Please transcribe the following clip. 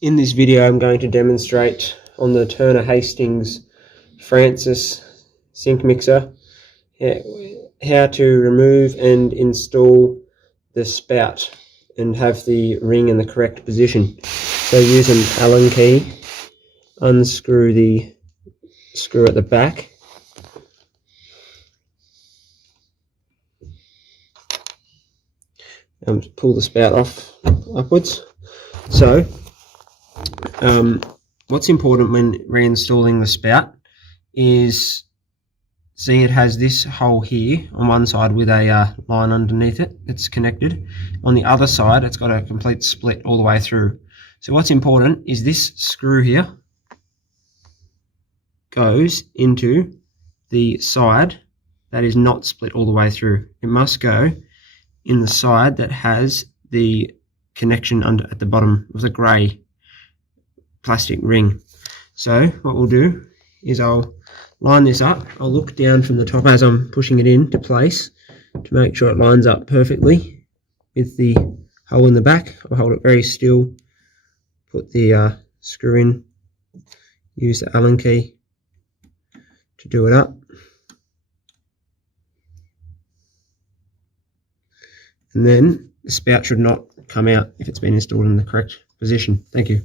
In this video I'm going to demonstrate on the Turner Hastings Francis sink mixer how to remove and install the spout and have the ring in the correct position. So use an Allen key, unscrew the screw at the back, and pull the spout off upwards. So what's important when reinstalling the spout is, see, it has this hole here on one side with a line underneath it that's connected. On the other side it's got a complete split all the way through. So what's important is this screw here goes into the side that is not split all the way through. It must go in the side that has the connection under at the bottom of the grey plastic ring. So what we'll do is I'll line this up. I'll look down from the top as I'm pushing it into place to make sure it lines up perfectly with the hole in the back. I'll hold it very still, put the screw in, use the Allen key to do it up, and then the spout should not come out if it's been installed in the correct position. Thank you.